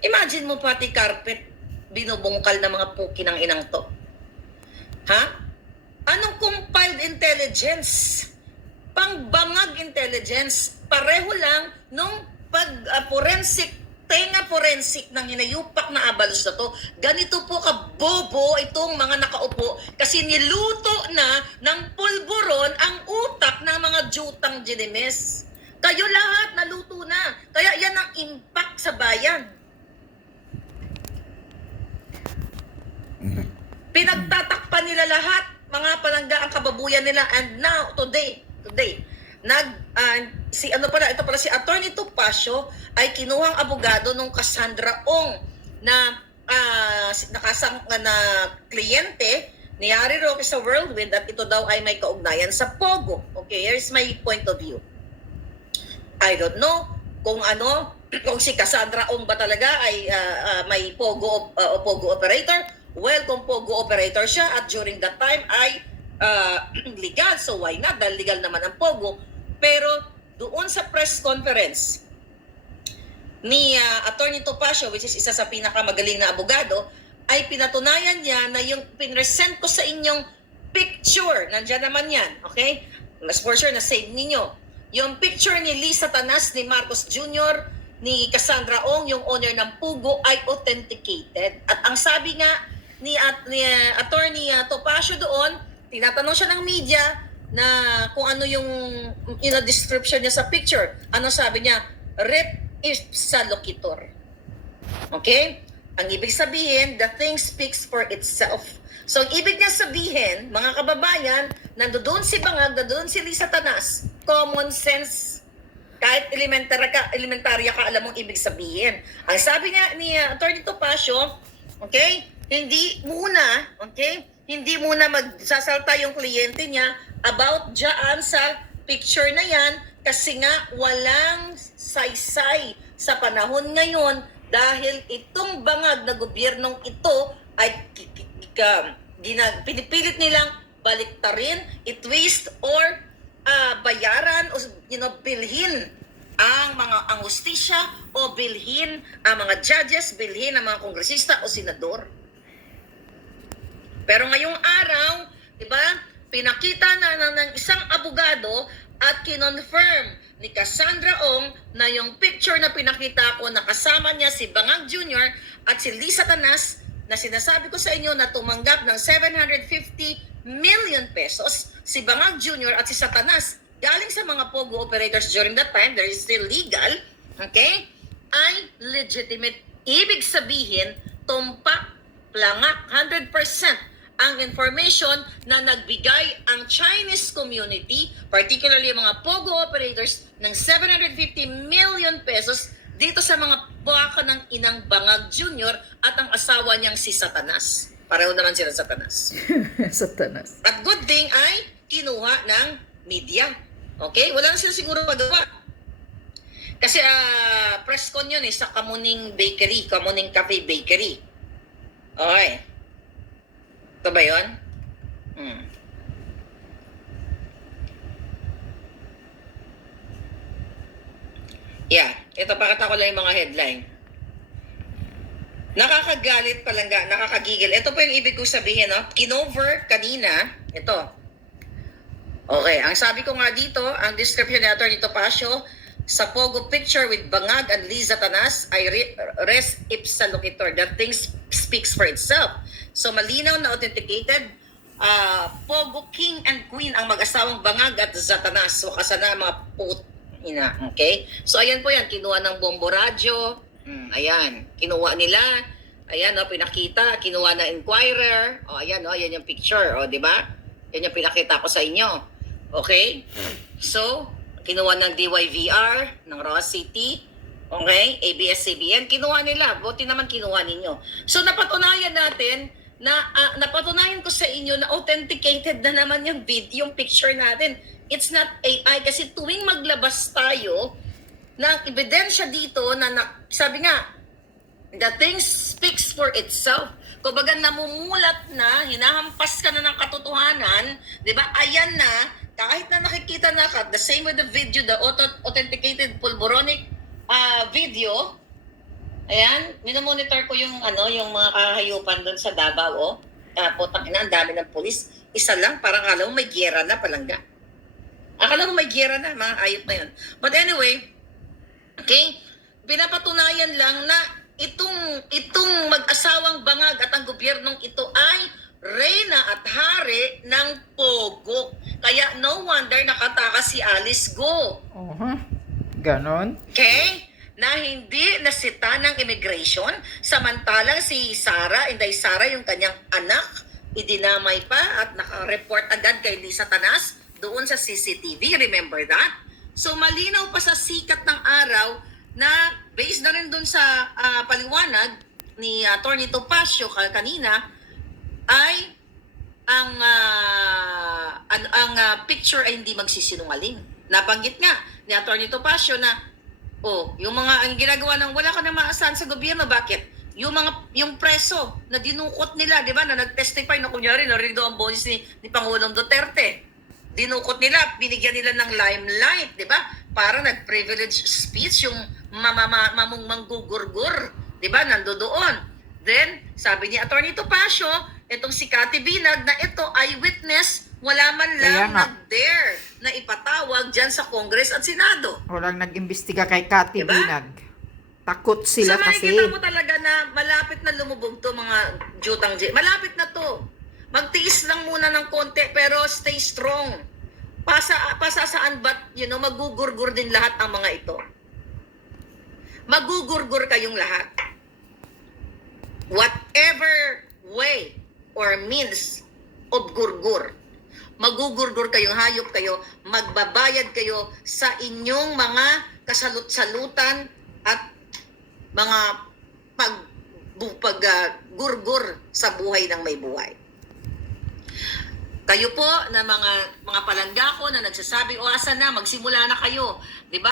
Imagine mo pati carpet, binubungkal ng mga puki ng inang to. Ha? Anong compiled intelligence? Pangbangag intelligence. Pareho lang nung forensic, tenga forensic ng hinayupak na abalos na to. Ganito po kabobo itong mga nakaupo kasi niluto na ng pulburon ang utak ng mga jutang Ginimes. Kayo lahat naluto na. Kaya yan ang impact sa bayan. Pinagtatakpan nila lahat, mga palangga ang kababuyan nila, and now, today, ito pala si Attorney Topacio ay kinuhang abogado nung Cassandra Ong na na kliyente ni Harry Roque sa Whirlwind at ito daw ay may kaugnayan sa Pogo. Okay, here's my point of view. I don't know kung si Cassandra Ong ba talaga ay may Pogo operator. Well, kung Pogo operator siya at during that time ay legal, so why not? Dahil legal naman ang Pogo. Pero doon sa press conference ni Attorney Topacio, which is isa sa pinakamagaling na abogado, ay pinatunayan niya na yung pinresent ko sa inyong picture, nandiyan naman yan, okay? Mas for sure na save ninyo. Yung picture ni Lisa Tanas, ni Marcos Jr., ni Cassandra Ong, yung owner ng Pugo, ay authenticated. At ang sabi nga ni Attorney Topacio doon, tinatanong siya ng media na kung ano yung description niya sa picture. Ano sabi niya? Rep ipsa loquitur. Okay? Ang ibig sabihin, the thing speaks for itself. So, ang ibig niya sabihin, mga kababayan, nandoon si Bangag, nandoon si Lisa Tanas, common sense. Kahit elementarya ka, alam mong ibig sabihin. Ang sabi niya ni Attorney Topacio, okay, hindi muna magsasalta yung kliyente niya about dyan sa picture na yan kasi nga walang saysay sa panahon ngayon dahil itong bangag na gobyernong ito ay pinipilit nilang baliktarin, itwist or bayaran o bilhin ang hustisya o bilhin ang mga judges, bilhin ang mga kongresista o senador. Pero ngayong araw, di ba, pinakita na ng isang abogado at kinonfirm ni Cassandra Ong na yung picture na pinakita ko na kasama niya si Bangag Jr. at si Lisa Tanas na sinasabi ko sa inyo na tumanggap ng 750 million pesos si Bangag Jr. at si Satanas galing sa mga Pogo operators during that time, there is still legal, okay, ay legitimate. Ibig sabihin, tumpak, plangak, 100% ang information na nagbigay ang Chinese community, particularly mga Pogo operators, ng 750 million pesos dito sa mga baka ng inang Bangag Jr. at ang asawa niyang si Satanas. Pareho naman sila Satanas. Satanas. At good thing ay kinuha ng media. Okay? Wala na sila siguro magawa. Kasi press con yun sa Kamuning Bakery, Kamuning Cafe Bakery. Okay. Ito ba yun? Yeah. Ito, pakita ko lang yung mga headline. Nakakagalit palangga, nakakagigil. Ito po yung ibig ko sabihin, no? Kinover kanina, ito. Okay, ang sabi ko nga dito, ang description ni Attorney Topacio, sa Pogo picture with Bangag and Liza Tanas ay res ipsa loquitur. That thing speaks for itself. So malinaw na authenticated, Pogo King and Queen ang mag-asawang Bangag at Satanas. So kasana mga ina, okay? So ayan po yan, kinuha ng Bombo Radio. Ayan, kinuha nila. Ayan, pinakita, kinuha na Inquirer. Ayan, yan yung picture, di ba? Yan yung pinakita ko sa inyo. Okay? So, kinuha ng DYVR, ng Roa City, okay? ABS-CBN, kinuha nila. Buti naman kinuha ninyo. So, napatunayan natin napatunayan ko sa inyo na authenticated na naman yung picture natin. It's not AI kasi tuwing maglabas tayo ng ebidensya dito sabi nga, the thing speaks for itself. Kumbaga namumulat na, hinahampas ka na ng katotohanan, di ba? Ayan na, kahit na nakikita na ka, the same with the video, the authenticated pulboronic video, Ayan, minomonitor ko yung yung mga kahayupan doon sa Davao, oh. Putang ina, ang dami ng pulis. Isa lang, parang alam mo may giyera na palangga. Akala mo may giyera na, mga ayop na yun. But anyway, okay, pinapatunayan lang na itong mag-asawang bangag at ang gobyernong ito ay reyna at hari ng Pogo. Kaya no wonder nakatakas si Alice Go. Ganon. Okay? Na hindi nasita ng immigration, samantalang si Sara, Inday Sara, yung kanyang anak, idinamay pa at naka-report agad kay Lisa Tanas doon sa CCTV. Remember that? So malinaw pa sa sikat ng araw na based na rin doon sa paliwanag ni Atty. Topacio kanina ay ang picture ay hindi magsisinungaling. Nabanggit nga ni Atty. Topacio na yung mga ang ginagawa ng wala ka na maasahan sa gobyerno, bakit? Yung preso na dinukot nila, 'di ba? Na nag-testify na kunyari narinig daw ang boses ni Pangulong Duterte. Dinukot nila, binigyan nila ng limelight, 'di ba? Para nag-privilege speech yung mamung manggugurgur, 'di ba? Nandoon. Then, sabi ni Atty. Topacio, itong si Cathy Binag na ito ay witness, wala man lang nag-dare na ipatawag dyan sa Congress at Senado. Walang nag-imbestiga kay Cathy Diba? Binag. Takot sila so, kasi. makikita mo talaga na malapit na lumubog to mga jutang J. Malapit na to. Magtiis lang muna ng konti pero stay strong. Pasasaan ba't, magugurgur din lahat ang mga ito. Magugurgur kayong lahat. Whatever way or means of gurgur. Magugurgur kayong hayop kayo, magbabayad kayo sa inyong mga kasalut-salutan at mga paggurgur sa buhay ng may buhay. Kayo po na mga palangga ko na nagsasabi, asan na, magsimula na kayo. 'Di ba?